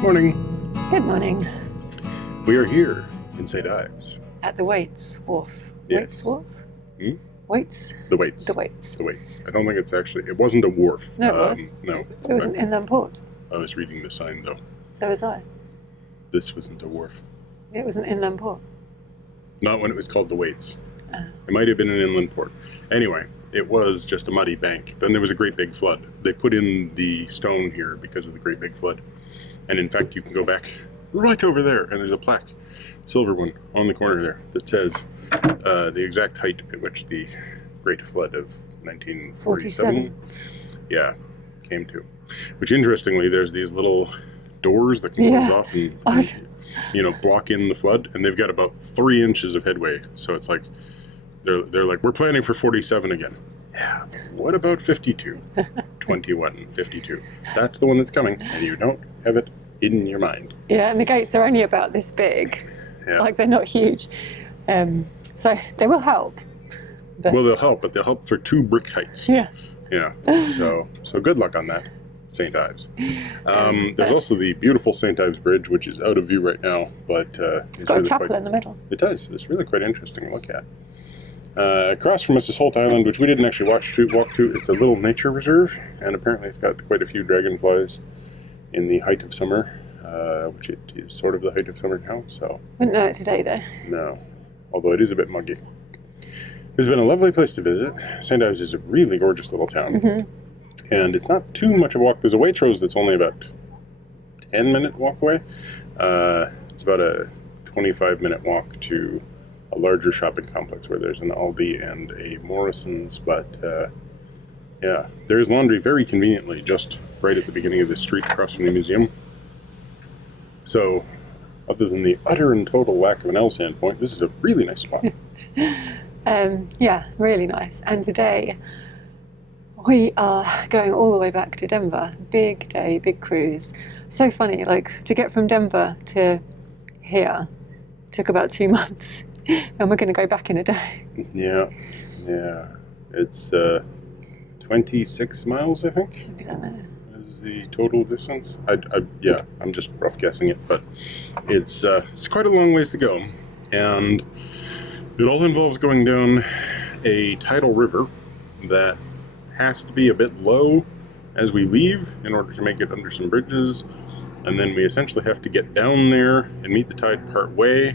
Morning. Good morning. We are here in St. Ives. At the Waits Wharf. Yes. Waits Wharf? Hmm? Waits? The Waits. The Waits. The Waits. I don't think it's actually, it wasn't a wharf. No, it was. No. It was an inland port. I was reading the sign though. So was I. This wasn't a wharf. It was an inland port. Not when it was called the Waits. It might have been an inland port. Anyway, it was just a muddy bank. Then there was a great big flood. They put in the stone here because of the great big flood. And in fact, you can go back right over there, and there's a plaque, silver one, on the corner there, that says the exact height at which the Great Flood of 1947 came to. Which, interestingly, there's these little doors that can close off and block in the flood, and they've got about 3 inches of headway. So it's like they're like, we're planning for 47 again. Yeah, what about 52? 21, 52. That's the one that's coming, and you don't have it in your mind. Yeah, and the gates are only about this big. Yeah. Like, they're not huge. So they will help. But... Well, they'll help, but they'll help for 2 brick heights. Yeah. Yeah. So good luck on that, St. Ives. There's also the beautiful St. Ives Bridge, which is out of view right now, but it's got really a chapel in the middle. It does. It's really quite interesting to look at. Across from us is Holt Island, which we didn't actually walk to. It's a little nature reserve, and apparently it's got quite a few dragonflies in the height of summer, which it is sort of the height of summer now. So wouldn't know it today, though. No, although it is a bit muggy. It's been a lovely place to visit. St. Ives is a really gorgeous little town, and it's not too much of a walk. There's a Waitrose that's only about 10-minute walk away. It's about a 25-minute walk to a larger shopping complex where there's an Aldi and a Morrison's, but there's laundry very conveniently just right at the beginning of the street across from the museum. So, other than the utter and total lack of an L standpoint, this is a really nice spot. Really nice. And today we are going all the way back to Denver. Big day, big cruise. So funny, like, to get from Denver to here took about 2 months. And we're going to go back in a day. Yeah. It's 26 miles, I think. I don't know. Is the total distance? I'm just rough guessing it, but it's quite a long ways to go, and it all involves going down a tidal river that has to be a bit low as we leave in order to make it under some bridges, and then we essentially have to get down there and meet the tide part way,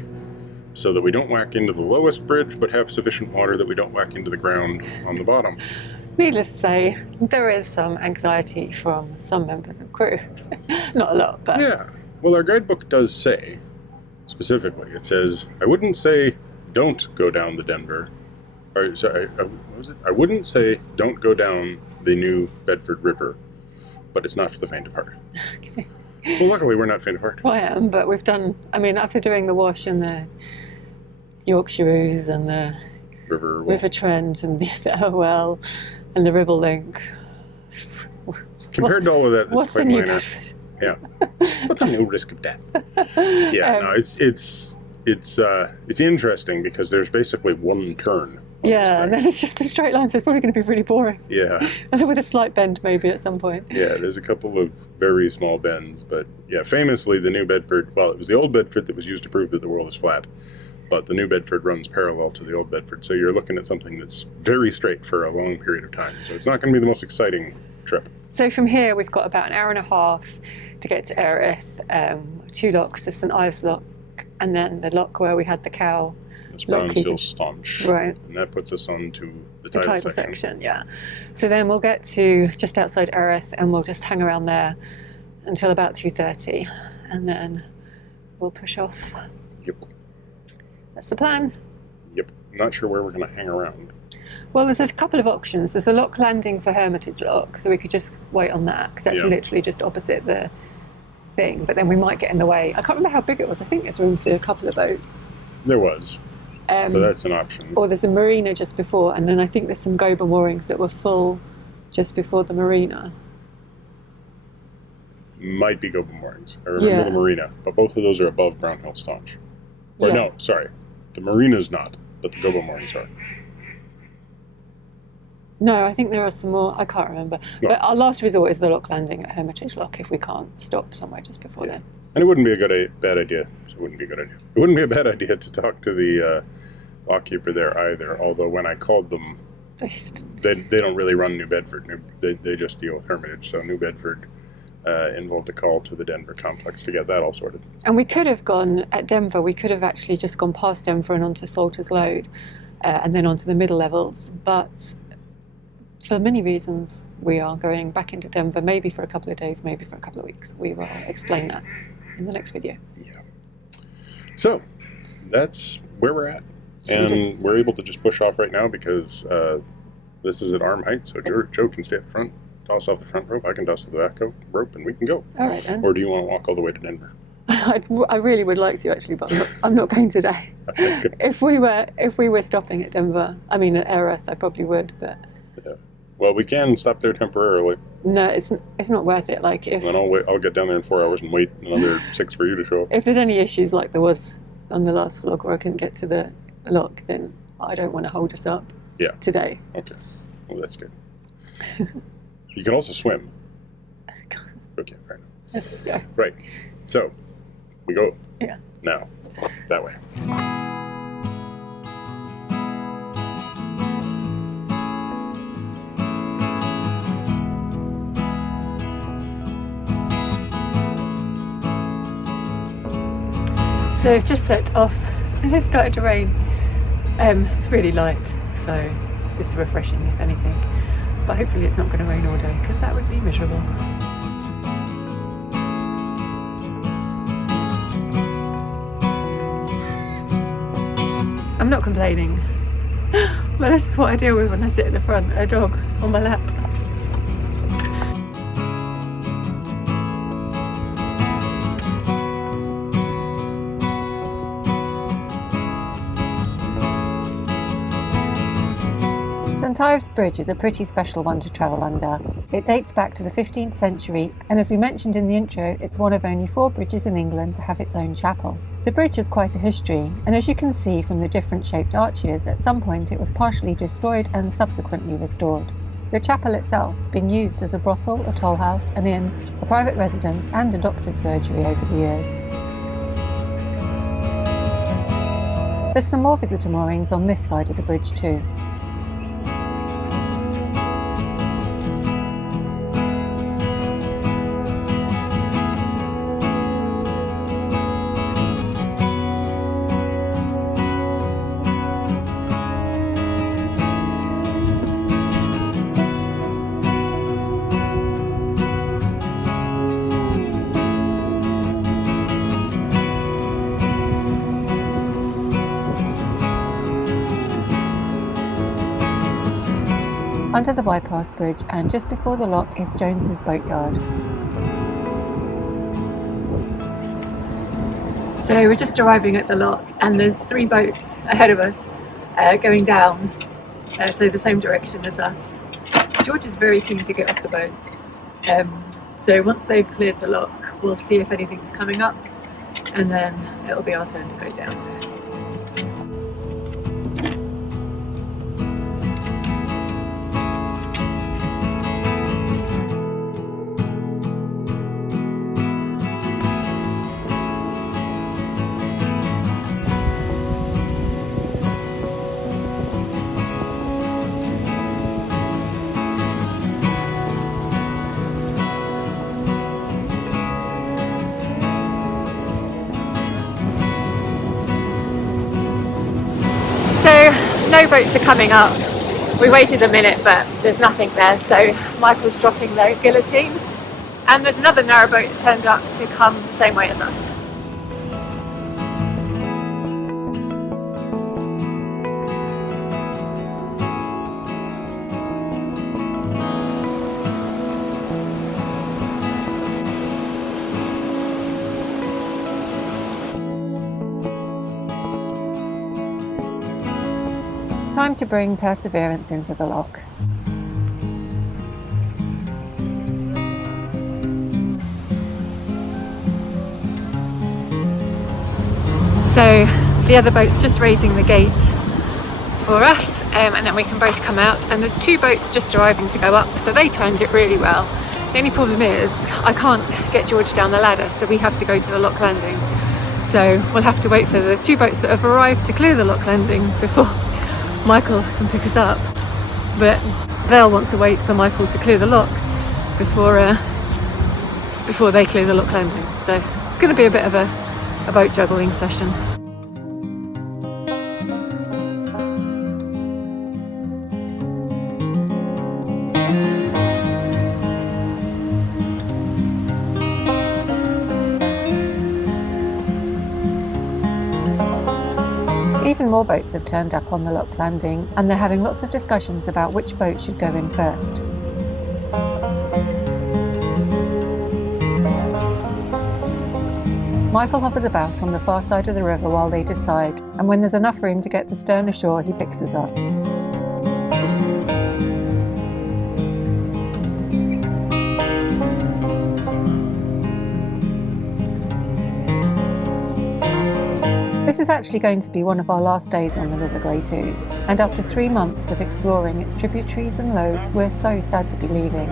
so that we don't whack into the lowest bridge, but have sufficient water that we don't whack into the ground on the bottom. Needless to say, there is some anxiety from some members of the crew. Not a lot, but... Yeah. Well, our guidebook does say, specifically, it says, I wouldn't say don't go down the Denver. Or, sorry, what was it? I wouldn't say don't go down the new Bedford River, but it's not for the faint of heart. Okay. Well, luckily, we're not faint of heart. Well, I am, but we've done... after doing the Wash and the Yorkshire Ooze and the River Trent and the OL and the Ribble Link. Compared to all of that, this is quite minor. Yeah. What's a no risk of death? It's interesting because there's basically one turn. Yeah, and then it's just a straight line, so it's probably going to be really boring. Yeah. And then with a slight bend maybe at some point. Yeah, there's a couple of very small bends, but yeah, famously the new Bedford, well, it was the old Bedford that was used to prove that the world is flat, but the new Bedford runs parallel to the old Bedford, so you're looking at something that's very straight for a long period of time, so it's not going to be the most exciting trip. So from here we've got about an hour and a half to get to Erith, 2 locks, the St. Ives lock, and then the lock where we had the cow. That's Brownsill Staunch. Right. And that puts us on to the tidal section. Yeah. So then we'll get to just outside Erith and we'll just hang around there until about 2:30 and then we'll push off. Yep. That's the plan. Yep. Not sure where we're going to hang around. Well, there's a couple of options. There's a lock landing for Hermitage Lock, so we could just wait on that because that's literally just opposite the thing. But then we might get in the way. I can't remember how big it was. I think there's room for a couple of boats. There was. So that's an option. Or there's a marina just before, and then I think there's some Goba moorings that were full just before the marina. Might be Goba moorings. I remember the marina, but both of those are above Brownhill Staunch. Or no, sorry. The marina's not, but the Goba moorings are. No, I think there are some more. I can't remember. No. But our last resort is the lock landing at Hermitage Lock if we can't stop somewhere just before then. And it wouldn't be a bad idea. It wouldn't be a good idea. It wouldn't be a bad idea to talk to the lockkeeper there either. Although when I called them, they don't really run New Bedford. They just deal with Hermitage. So New Bedford involved a call to the Denver complex to get that all sorted. And we could have gone at Denver. We could have actually just gone past Denver and onto Salter's Lode, and then onto the middle levels. But for many reasons, we are going back into Denver, maybe for a couple of days, maybe for a couple of weeks. We will explain that in the next video. Yeah. So, that's where we're at. And we're able to just push off right now because this is at arm height, so Joe can stay at the front, toss off the front rope, I can toss off the back rope, and we can go. All right, then. Or do you want to walk all the way to Denver? I really would like to, actually, but I'm not going today. If we were stopping at Denver, I mean at Erith, I probably would, but... Yeah. Well, we can stop there temporarily. No, it's not worth it. Like if and then I'll get down there in 4 hours and wait another 6 for you to show up. If there's any issues like there was on the last vlog where I couldn't get to the lock, then I don't want to hold us up. Yeah. Today. Okay. Well, that's good. You can also swim. Okay, right. Yeah. Right. So, we go. Yeah. Now, that way. So I've just set off and it started to rain. It's really light, so it's refreshing if anything. But hopefully it's not going to rain all day because that would be miserable. I'm not complaining. But this is what I deal with when I sit at the front, a dog on my lap. St Ives Bridge is a pretty special one to travel under. It dates back to the 15th century, and as we mentioned in the intro, it's one of only 4 bridges in England to have its own chapel. The bridge has quite a history, and as you can see from the different shaped arches, at some point it was partially destroyed and subsequently restored. The chapel itself's been used as a brothel, a toll house, an inn, a private residence and a doctor's surgery over the years. There's some more visitor moorings on this side of the bridge too. Under the bypass bridge and just before the lock is Jones's boatyard. So we're just arriving at the lock and there's 3 boats ahead of us going down, so the same direction as us. George is very keen to get off the boat, so once they've cleared the lock we'll see if anything's coming up and then it'll be our turn to go down. No boats are coming up. We waited a minute but there's nothing there, so Michael's dropping the guillotine and there's another narrowboat turned up to come the same way as us. Time to bring Perseverance into the lock. So the other boat's just raising the gate for us and then we can both come out. And there's 2 boats just arriving to go up, so they timed it really well. The only problem is I can't get George down the ladder, so we have to go to the lock landing. So we'll have to wait for the 2 boats that have arrived to clear the lock landing before Michael can pick us up. But they'll want to wait for Michael to clear the lock before they clear the lock landing. So it's going to be a bit of a boat juggling session. Even more boats have turned up on the lock landing, and they're having lots of discussions about which boat should go in first. Michael hovers about on the far side of the river while they decide, and when there's enough room to get the stern ashore, he picks us up. This is actually going to be one of our last days on the River Great Ouse, and after 3 months of exploring its tributaries and loads, we're so sad to be leaving.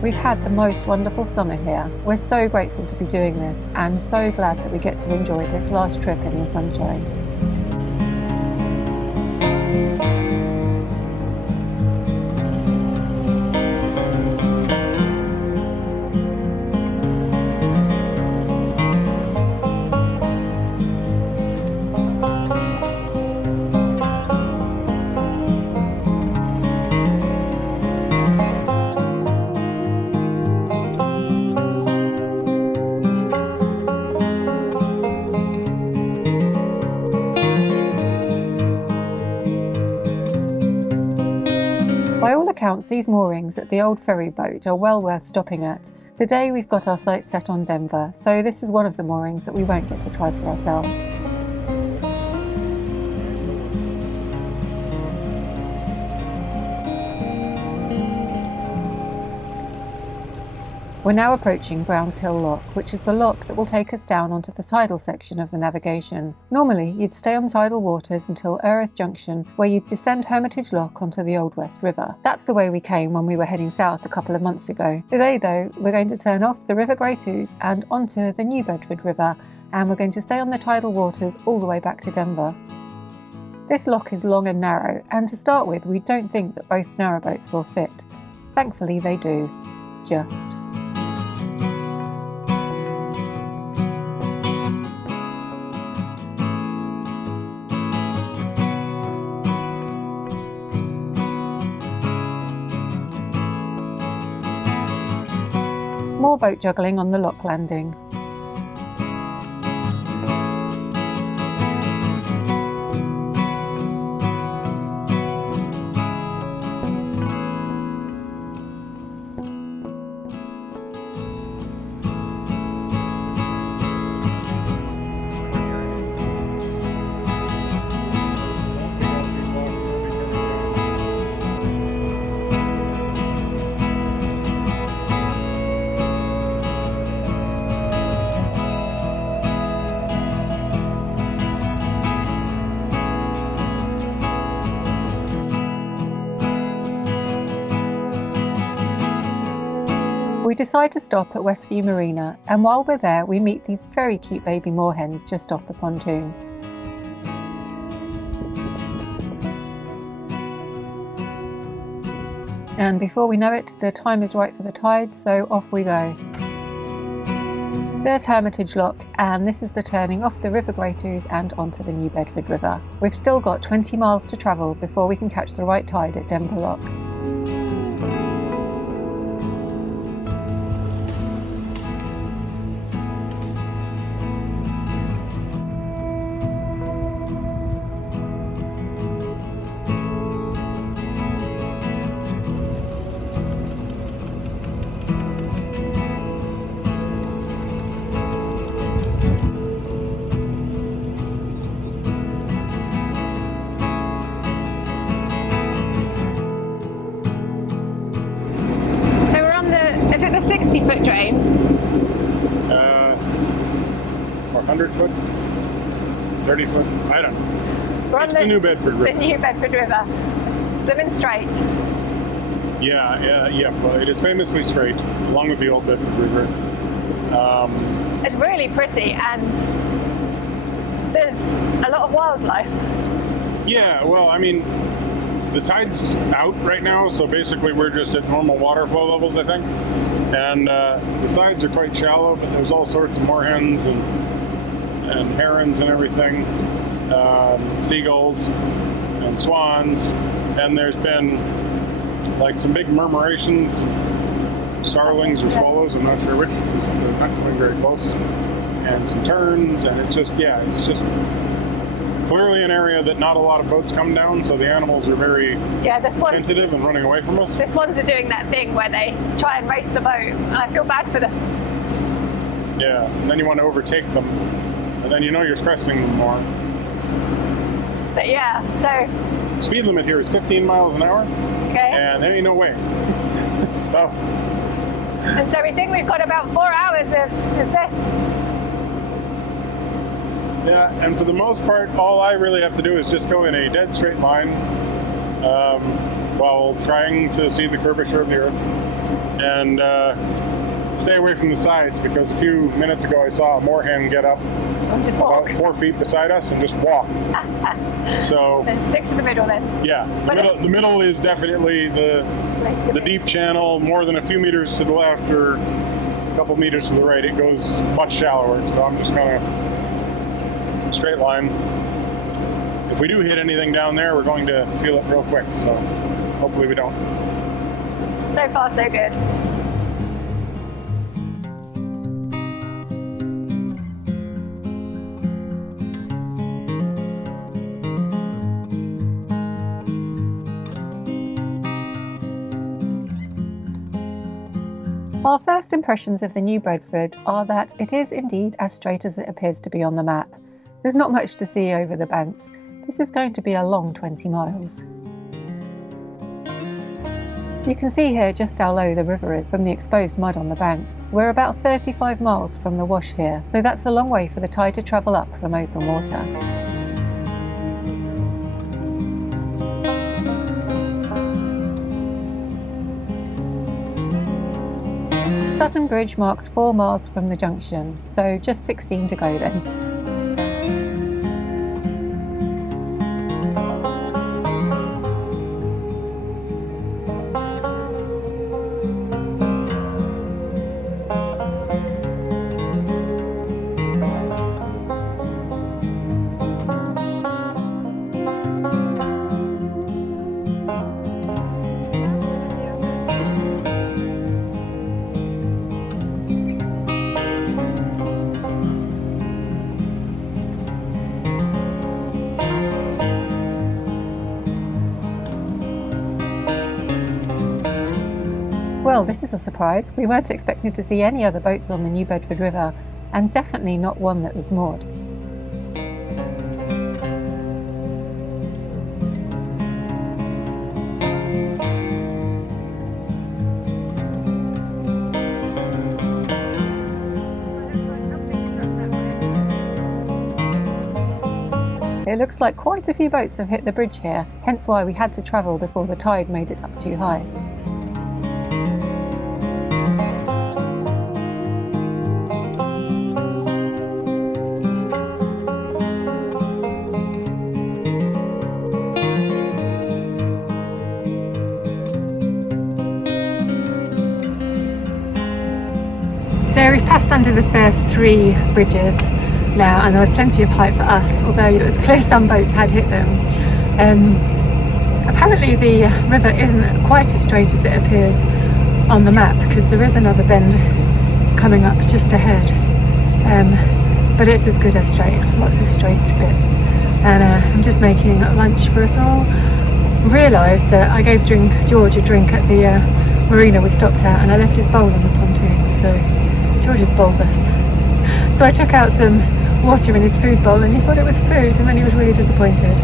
We've had the most wonderful summer here. We're so grateful to be doing this, and so glad that we get to enjoy this last trip in the sunshine. By all accounts, these moorings at the old ferry boat are well worth stopping at. Today we've got our sights set on Denver, so this is one of the moorings that we won't get to try for ourselves. We're now approaching Browns Hill Lock, which is the lock that will take us down onto the tidal section of the navigation. Normally, you'd stay on tidal waters until Erith Junction, where you'd descend Hermitage Lock onto the Old West River. That's the way we came when we were heading south a couple of months ago. Today, though, we're going to turn off the River Great Ouse and onto the New Bedford River, and we're going to stay on the tidal waters all the way back to Denver. This lock is long and narrow, and to start with, we don't think that both narrowboats will fit. Thankfully, they do. Just. More boat juggling on the lock landing. We decide to stop at Westview Marina, and while we're there we meet these very cute baby moorhens just off the pontoon. And before we know it, the time is right for the tide, so off we go. There's Hermitage Lock, and this is the turning off the River Great Ouse and onto the New Bedford River. We've still got 20 miles to travel before we can catch the right tide at Denver Lock. Is it the 60-foot drain? Or 100 foot? 30 foot? I don't know. We're It's on the New Bedford River. The New Bedford River. blooming straight. Yeah. Well, it is famously straight, along with the old Bedford River. It's really pretty, and there's a lot of wildlife. Yeah, well, I mean, the tide's out right now, so basically we're just at normal water flow levels, I think. And the sides are quite shallow, but there's all sorts of moorhens and herons and everything, seagulls and swans, and there's been like some big murmurations, starlings or swallows, I'm not sure which, because they're not coming very close, and some terns, and it's just clearly an area that not a lot of boats come down, so the animals are very tentative and running away from us. This ones are doing that thing where they try and race the boat, and I feel bad for them. Yeah, and then you want to overtake them, and then you know you're stressing them more. But yeah, so... Speed limit here is 15 miles an hour, okay. And there ain't no way. So we think we've got about 4 hours of this. Yeah, and for the most part, all I really have to do is just go in a dead straight line while trying to see the curvature of the earth, and stay away from the sides, because a few minutes ago I saw a moorhen get up just walk. about 4 feet beside us and just walk. So then stick to the middle then. Yeah, the middle is definitely the deep channel. More than a few meters to the left or a couple meters to the right, it goes much shallower. So I'm just gonna straight line. If we do hit anything down there, we're going to feel it real quick. So hopefully we don't. So far, so good. Our first impressions of the new Bedford are that it is indeed as straight as it appears to be on the map. There's not much to see over the banks. This is going to be a long 20 miles. You can see here just how low the river is from the exposed mud on the banks. We're about 35 miles from the wash here, so that's a long way for the tide to travel up from open water. Sutton Bridge marks 4 miles from the junction, so just 16 to go then. Well, this is a surprise. We weren't expecting to see any other boats on the New Bedford River, and definitely not one that was moored. It looks like quite a few boats have hit the bridge here, hence why we had to travel before the tide made it up too high. So we've passed under the first 3 bridges now, and there was plenty of height for us, although it was clear some boats had hit them. Apparently the river isn't quite as straight as it appears on the map, because there is another bend coming up just ahead, but it's as good as straight, lots of straight bits. And I'm just making lunch for us all. Realised that I gave George a drink at the marina we stopped at, and I left his bowl on the pontoon, so George is bulbous. So I took out some water in his food bowl, and he thought it was food, and then he was really disappointed.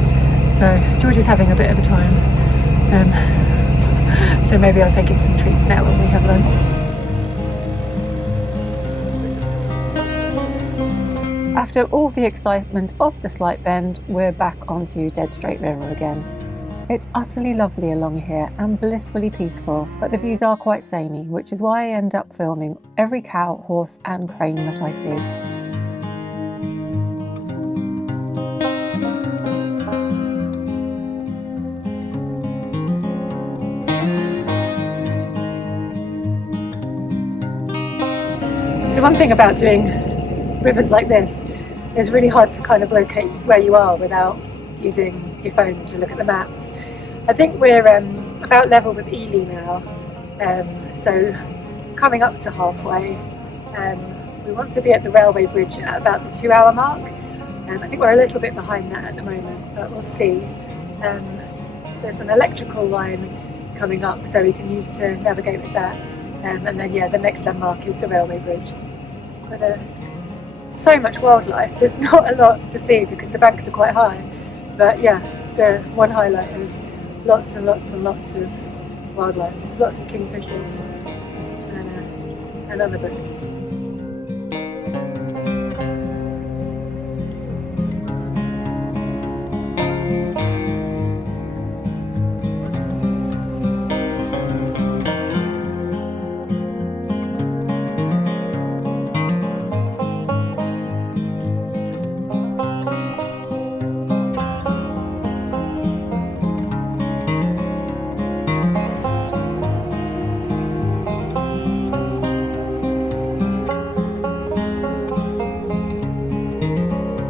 So George is having a bit of a time. So maybe I'll take him some treats now when we have lunch. After all the excitement of the slight bend, we're back onto dead straight river again. It's utterly lovely along here and blissfully peaceful, but the views are quite samey, which is why I end up filming every cow, horse and crane that I see. So one thing about doing rivers like this, it's really hard to kind of locate where you are without using your phone to look at the maps. I think we're about level with Ely now, so coming up to halfway. We want to be at the railway bridge at about the 2-hour mark. I think we're a little bit behind that at the moment, but we'll see. There's an electrical line coming up, so we can use to navigate with that. And then yeah, the next landmark is the railway bridge. But so much wildlife. There's not a lot to see because the banks are quite high. But yeah, the one highlight is lots and lots and lots of wildlife. Lots of kingfishers and other birds.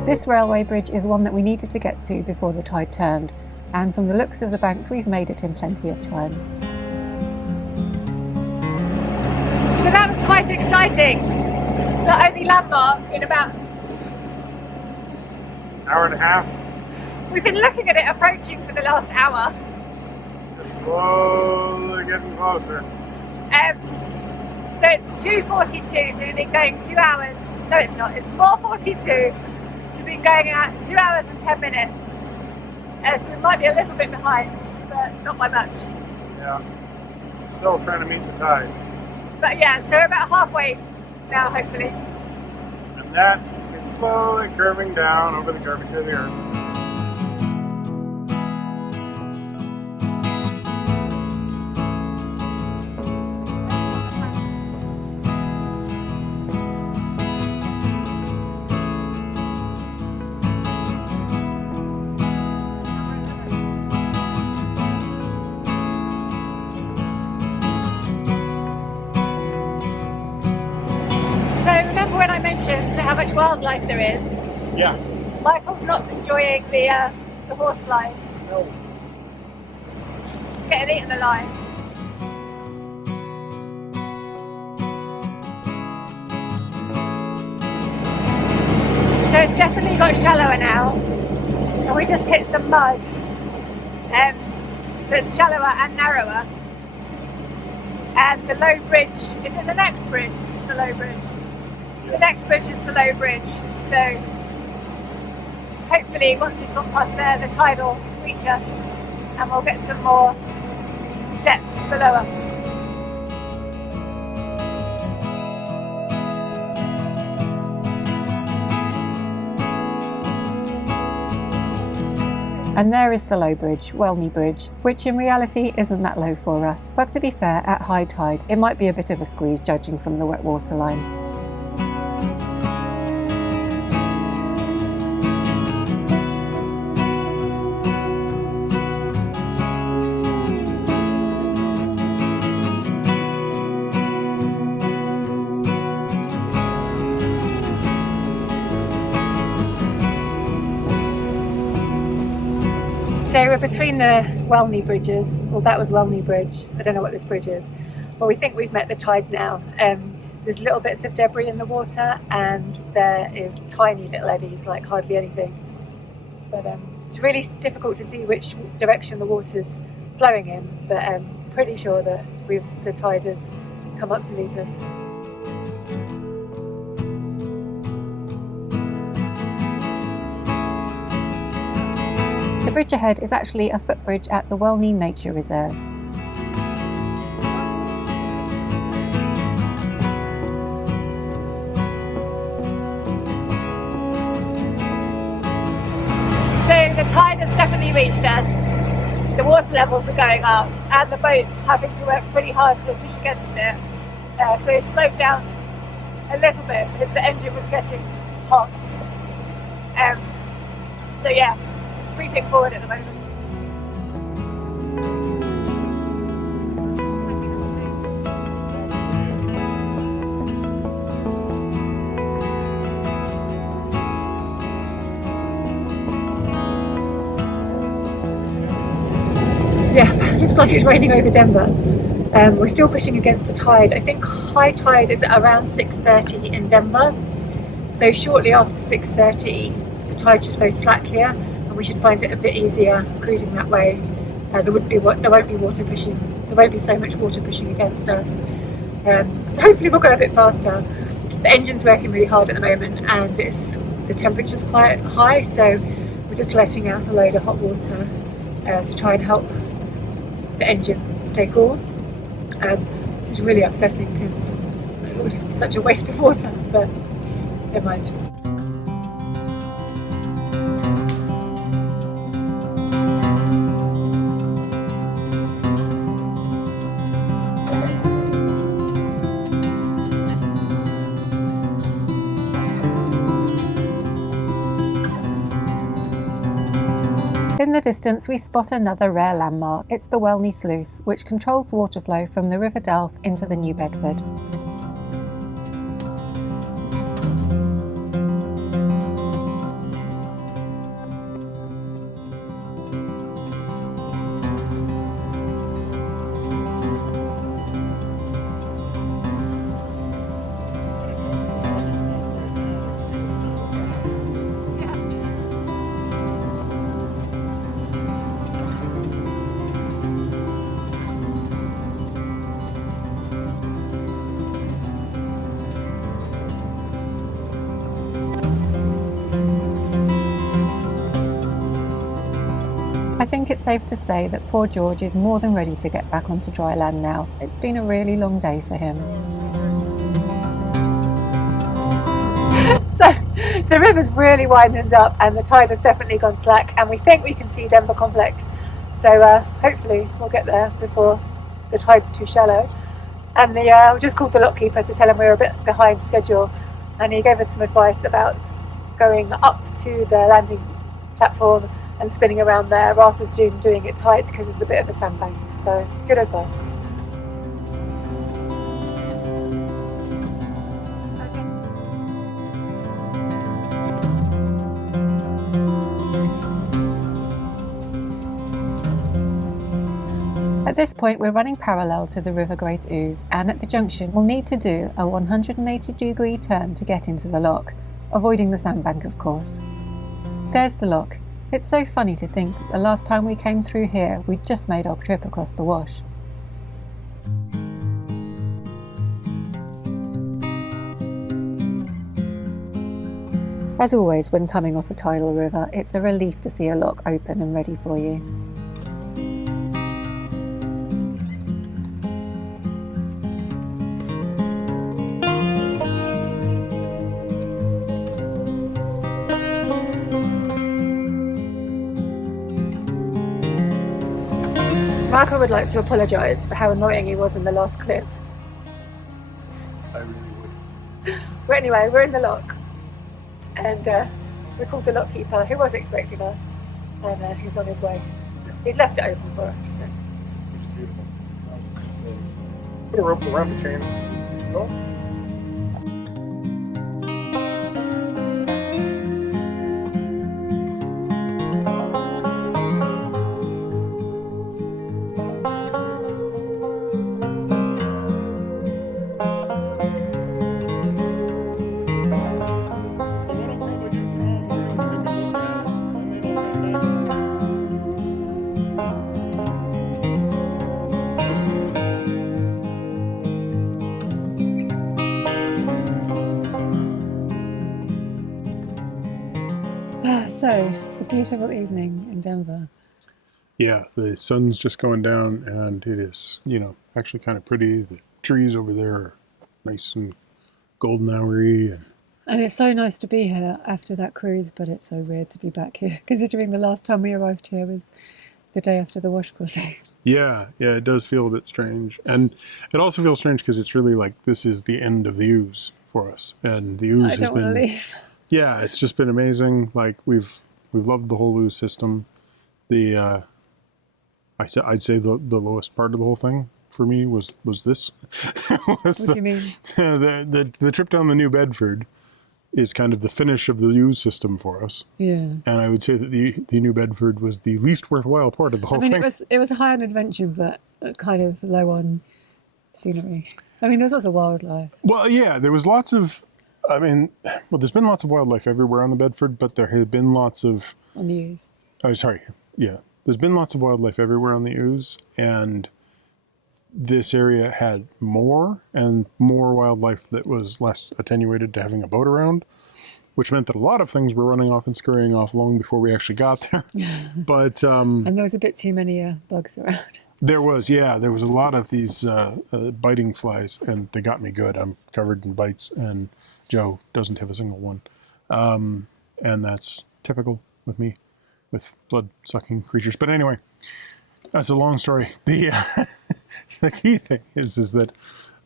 This railway bridge is one that we needed to get to before the tide turned, and from the looks of the banks we've made it in plenty of time. So that was quite exciting. The only landmark in about hour and a half. We've been looking at it approaching for the last hour. Just slowly getting closer. So it's 2:42, so we've been going 2 hours. No, it's not. It's 4:42. So we've been going at 2 hours and 10 minutes. So we might be a little bit behind, but not by much. Yeah. Still trying to meet the tide. But yeah, so we're about halfway now, hopefully. And that is slowly curving down over the curvature of the earth. How much wildlife there is. Yeah. Michael's not enjoying the horseflies. No. He's getting eaten alive. So it's definitely got shallower now, and we just hit some mud. So it's shallower and narrower. And the low bridge is in the next bridge. The low bridge. The next bridge is the low bridge, so hopefully once we've gone past there the tide will reach us and we'll get some more depth below us. And there is the low bridge, Welney Bridge, which in reality isn't that low for us, but to be fair, at high tide it might be a bit of a squeeze judging from the wet water line. So we're between the Welney bridges. Well, that was Welney Bridge. I don't know what this bridge is. But we think we've met the tide now. There's little bits of debris in the water and there is tiny little eddies, like hardly anything. But it's really difficult to see which direction the water's flowing in. But I'm pretty sure that the tide has come up to meet us. The bridge ahead is actually a footbridge at the Welney Nature Reserve. So the tide has definitely reached us. the water levels are going up and the boat's having to work pretty hard to push against it. So we've slowed down a little bit because the engine was getting hot. So yeah, it's creeping forward at the moment. Yeah, looks like it's raining over Denver. We're still pushing against the tide. I think high tide is at around 6:30 in Denver. So shortly after 6:30, the tide should go slack here, and we should find it a bit easier cruising that way. There won't be water pushing. There won't be so much water pushing against us. So hopefully we'll go a bit faster. The engine's working really hard at the moment, and the temperature's quite high. So we're just letting out a load of hot water to try and help the engine stay cool, which is really upsetting because it was such a waste of water, but never mind. In the distance we spot another rare landmark. It's the Welney Sluice, which controls water flow from the River Delf into the New Bedford. I think it's safe to say that poor George is more than ready to get back onto dry land now. It's been a really long day for him. So the river's really widened up and the tide has definitely gone slack, and we think we can see Denver Complex. So hopefully we'll get there before the tide's too shallow. And we just called the lockkeeper to tell him we were a bit behind schedule, and he gave us some advice about going up to the landing platform and spinning around there rather than doing it tight because it's a bit of a sandbank. So good advice. At this point we're running parallel to the River Great Ouse, and at the junction we'll need to do a 180-degree turn to get into the lock, avoiding the sandbank of course. There's the lock. It's so funny to think that the last time we came through here we'd just made our trip across the wash. As always when coming off a tidal river, it's a relief to see a lock open and ready for you. Marco would like to apologise for how annoying he was in the last clip. I really would. But anyway, we're in the lock, and we called the lockkeeper who was expecting us, and he's on his way. He'd left it open for us. So. Which is beautiful. Put a rope around the chain. Go. So, it's a beautiful evening in Denver. Yeah, the sun's just going down and it is, actually kind of pretty. The trees over there are nice and golden hour-y. And it's so nice to be here after that cruise, but it's so weird to be back here, considering the last time we arrived here was the day after the water crossing. Yeah, it does feel a bit strange. And it also feels strange because it's really like this is the end of the Ives for us. And the Ives I has don't want to been... leave. Yeah, it's just been amazing. Like, we've loved the whole Ives system. The... I'd say the lowest part of the whole thing for me was this. What do you mean? The trip down the New Bedford is kind of the finish of the Ives system for us. Yeah. And I would say that the New Bedford was the least worthwhile part of the whole I mean, thing. it was high on adventure, but kind of low on scenery. I mean, there's lots of wildlife. Well, yeah, there was lots of... I mean, well, there's been lots of wildlife everywhere on the Bedford, but there have been lots of... On the Ives. Oh, sorry. Yeah. There's been lots of wildlife everywhere on the Ives, and this area had more wildlife that was less attenuated to having a boat around, which meant that a lot of things were running off and scurrying off long before we actually got there. But and there was a bit too many bugs around. there was a lot of these biting flies, and they got me good. I'm covered in bites, and Joe doesn't have a single one. And that's typical with me, with blood-sucking creatures. But anyway, that's a long story. The key thing is that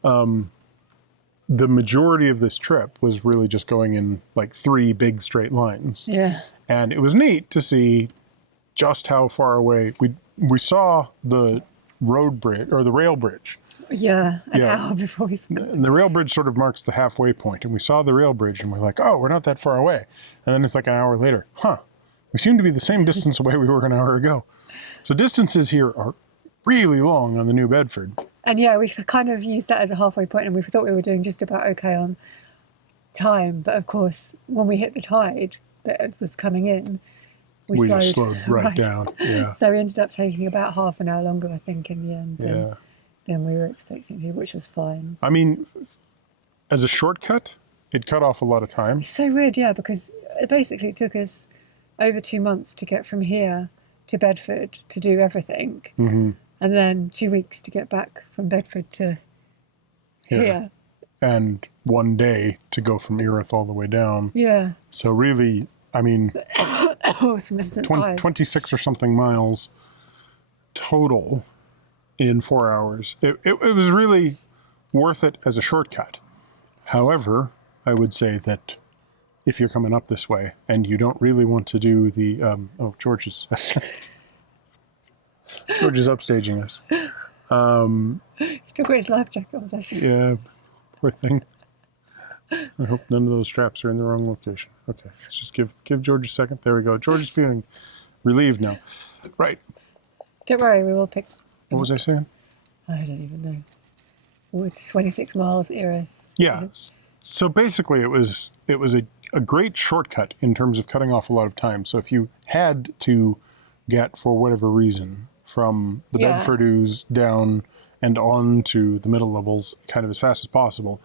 the majority of this trip was really just going in like 3 big straight lines. Yeah. And it was neat to see just how far away we saw the road bridge or the rail bridge. Yeah, an hour before we saw it. And the rail bridge sort of marks the halfway point, and we saw the rail bridge, and we're like, oh, we're not that far away. And then it's like an hour later, we seem to be the same distance away we were an hour ago. So distances here are really long on the New Bedford. And yeah, we kind of used that as a halfway point, and we thought we were doing just about okay on time. But of course, when we hit the tide that was coming in, we just slowed right down. Yeah. So we ended up taking about half an hour longer, I think, in the end than we were expecting to, which was fine. I mean, as a shortcut, it cut off a lot of time. It's so weird, yeah, because it basically took us over 2 months to get from here to Bedford to do everything. Mm-hmm. And then 2 weeks to get back from Bedford to here. And 1 day to go from Erith all the way down. Yeah. So really, I mean, 26 or something miles total in 4 hours. It was really worth it as a shortcut. However, I would say that if you're coming up this way and you don't really want to do the... George is upstaging us. Still got his life jacket on, bless you. Yeah, poor thing. I hope none of those straps are in the wrong location. Okay, let's just give George a second. There we go. George is feeling relieved now. Right. Don't worry, we will pick... What was I saying? I don't even know. Oh, it's 26 miles, Erith. Yeah. So basically, it was a great shortcut in terms of cutting off a lot of time. So if you had to get, for whatever reason, from the Bedford Ouse down and on to the middle levels kind of as fast as possible,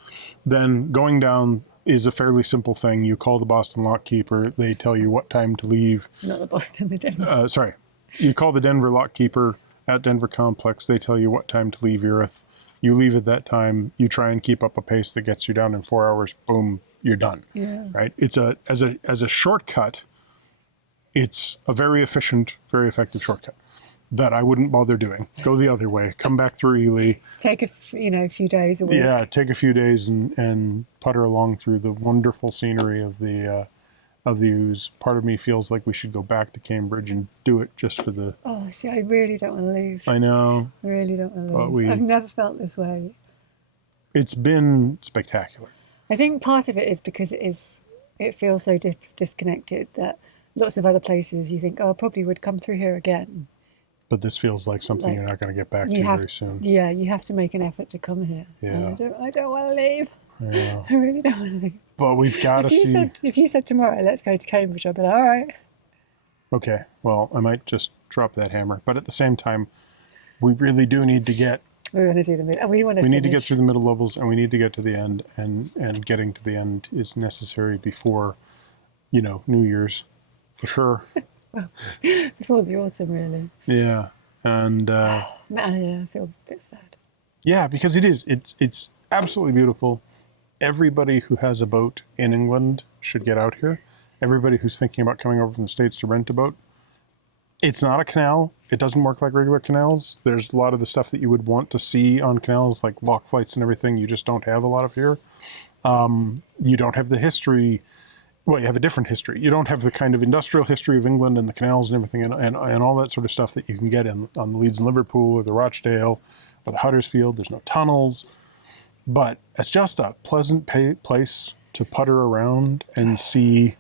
then going down is a fairly simple thing. You call the Boston lock keeper. They tell you what time to leave. Not the Boston, the Denver. Sorry. You call the Denver lock keeper at Denver Complex. They tell you what time to leave Erith. You leave at that time. You try and keep up a pace that gets you down in 4 hours. Boom, you're done. Yeah. Right? It's as a shortcut, it's a very efficient, very effective shortcut that I wouldn't bother doing. Go the other way. Come back through Ely. Take a few days a week. Yeah, take a few days and putter along through the wonderful scenery of the Ouse. Part of me feels like we should go back to Cambridge and do it just for the... Oh, see, I really don't want to leave. I know. I really don't want to leave. I've never felt this way. It's been spectacular. I think part of it is because it feels so disconnected that lots of other places you think, oh, I probably would come through here again. But this feels like something you're not going to get back to very soon. Yeah, you have to make an effort to come here. Yeah. I don't want to leave. Yeah. I really don't want to leave. But we've got to see... If you said tomorrow, let's go to Cambridge, I'd be like, all right. Okay, well, I might just drop that hammer. But at the same time, we really do need to get... We want to do the middle. We need to get through the middle levels, and we need to get to the end. And getting to the end is necessary before, New Year's, for sure. Before the autumn, really. Yeah, and... yeah, I feel a bit sad. Yeah, because it is. It's absolutely beautiful. Everybody who has a boat in England should get out here. Everybody who's thinking about coming over from the States to rent a boat, It's not a canal. It doesn't work like regular canals. There's a lot of the stuff that you would want to see on canals, like lock flights and everything. You just don't have a lot of here. You don't have the history. Well, you have a different history. You don't have the kind of industrial history of England and the canals and everything and all that sort of stuff that you can get on the Leeds and Liverpool or the Rochdale or the Huddersfield. There's no tunnels. But it's just a pleasant place to putter around and see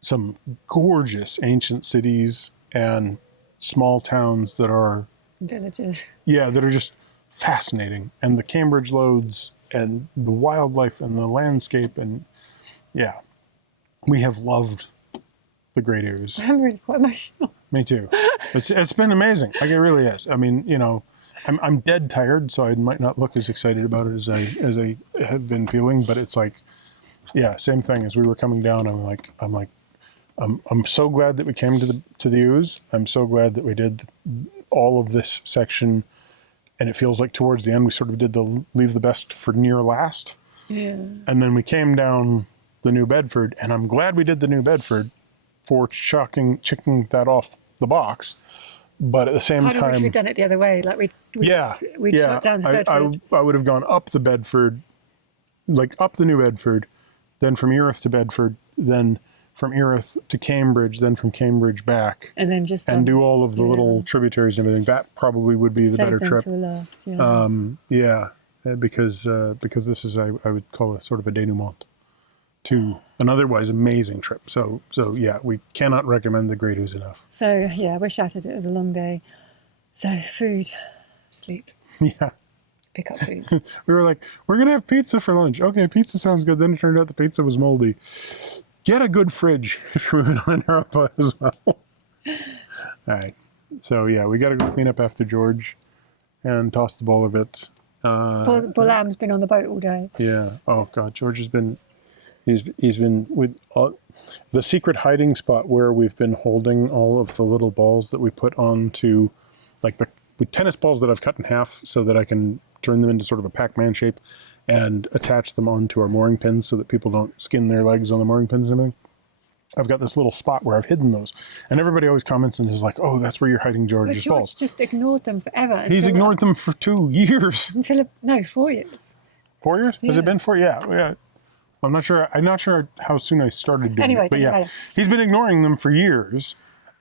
some gorgeous ancient cities and small towns that are Villages. Yeah, that are just fascinating. And the Cambridge loads and the wildlife and the landscape and yeah. We have loved the Great Ouse. I'm really quite emotional. Me too. It's been amazing. Like it really is. I mean, you know, I'm dead tired, so I might not look as excited about it as I have been feeling, but it's like yeah, same thing as we were coming down. I'm so glad that we came to the Ouse. I'm so glad that we did all of this section, and it feels like towards the end we sort of did the leave the best for near last. Yeah. And then we came down the New Bedford, and I'm glad we did the New Bedford for checking that off the box. But at the same Kind of wish time, we'd done it the other way. Like we'd shot down to Bedford. I would have gone up the Bedford, like up the New Bedford, then from Erith to Bedford, then from Erith to Cambridge, then from Cambridge back, and then just do all of the little tributaries and everything. That probably would be the better trip. To last, because this is I would call it sort of a denouement to an otherwise amazing trip. So yeah, we cannot recommend the Great Ouse enough. So yeah, we're shattered. It was a long day. So food, sleep. Yeah. Pick up food. We were like, we're going to have pizza for lunch. Okay, pizza sounds good. Then it turned out the pizza was moldy. Get a good fridge if you're moving on Narrowboat as well. All right. So yeah, we got to go clean up after George and toss the ball a bit. Bolam's been on the boat all day. Yeah. Oh God, George has been... He's been with the secret hiding spot where we've been holding all of the little balls that we put onto, like with tennis balls that I've cut in half so that I can turn them into sort of a Pac-Man shape and attach them onto our mooring pins so that people don't skin their legs on the mooring pins and everything. I've got this little spot where I've hidden those, and everybody always comments and is like, "Oh, that's where you're hiding George's balls." But George just ignored them forever. He's ignored them for 2 years. 4 years. 4 years? Yeah. Has it been 4? Yeah. I'm not sure how soon I started doing it. But yeah, matter. He's been ignoring them for years,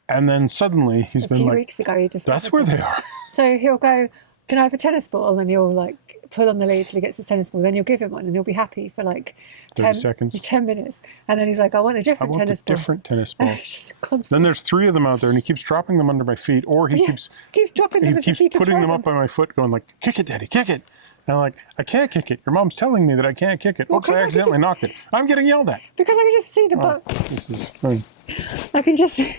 and then suddenly he's been like, a few weeks ago he just that's where they are. So he'll go, "Can I have a tennis ball?" And you'll like pull on the lead till he gets the tennis ball. Then you'll give him one, and he'll be happy for like 30 seconds. 10 minutes. And then he's like, "I want a different tennis ball." Different tennis ball. Just constant. Then there's 3 of them out there, and he keeps dropping them under my feet, or he keeps dropping them. He keeps putting them up by my foot, going like, "Kick it, Daddy, kick it." And I'm like, "I can't kick it. Your mom's telling me that I can't kick it." Oops, I accidentally knocked it. I'm getting yelled at. Because I can just see the ball. This is fun. I can just see.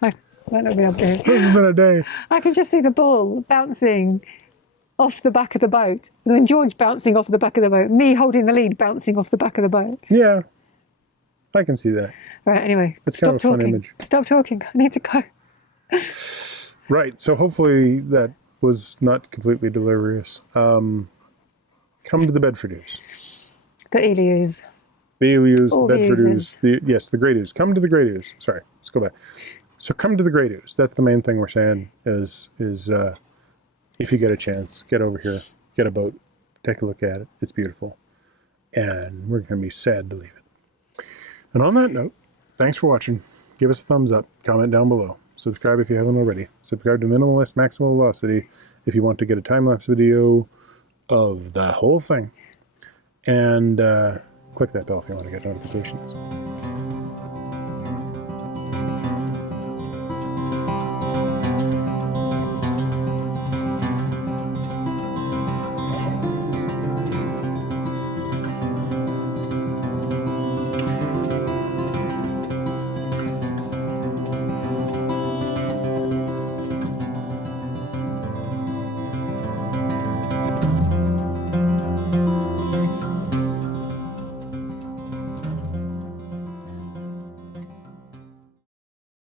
I might not be able to. This has been a day. I can just see the ball bouncing off the back of the boat, and then George bouncing off the back of the boat, me holding the lead bouncing off the back of the boat. Yeah, I can see that. Right, anyway. It's kind of a fun image. Stop talking. I need to go. Right, so hopefully that was not completely delirious. Come to the Bedford Ouse. The Ely Ouse. The Ely Ouse, the All the Bedford Ouses. Ouse. Yes, the Great Ouse. Come to the Great Ouse. Sorry, let's go back. So come to the Great Ouse. That's the main thing we're saying is if you get a chance, get over here, get a boat, take a look at it. It's beautiful. And we're going to be sad to leave it. And on that note, thanks for watching. Give us a thumbs up, comment down below. Subscribe if you haven't already. Subscribe to Minimalist Maximum Velocity if you want to get a time-lapse video of the whole thing. And click that bell if you want to get notifications.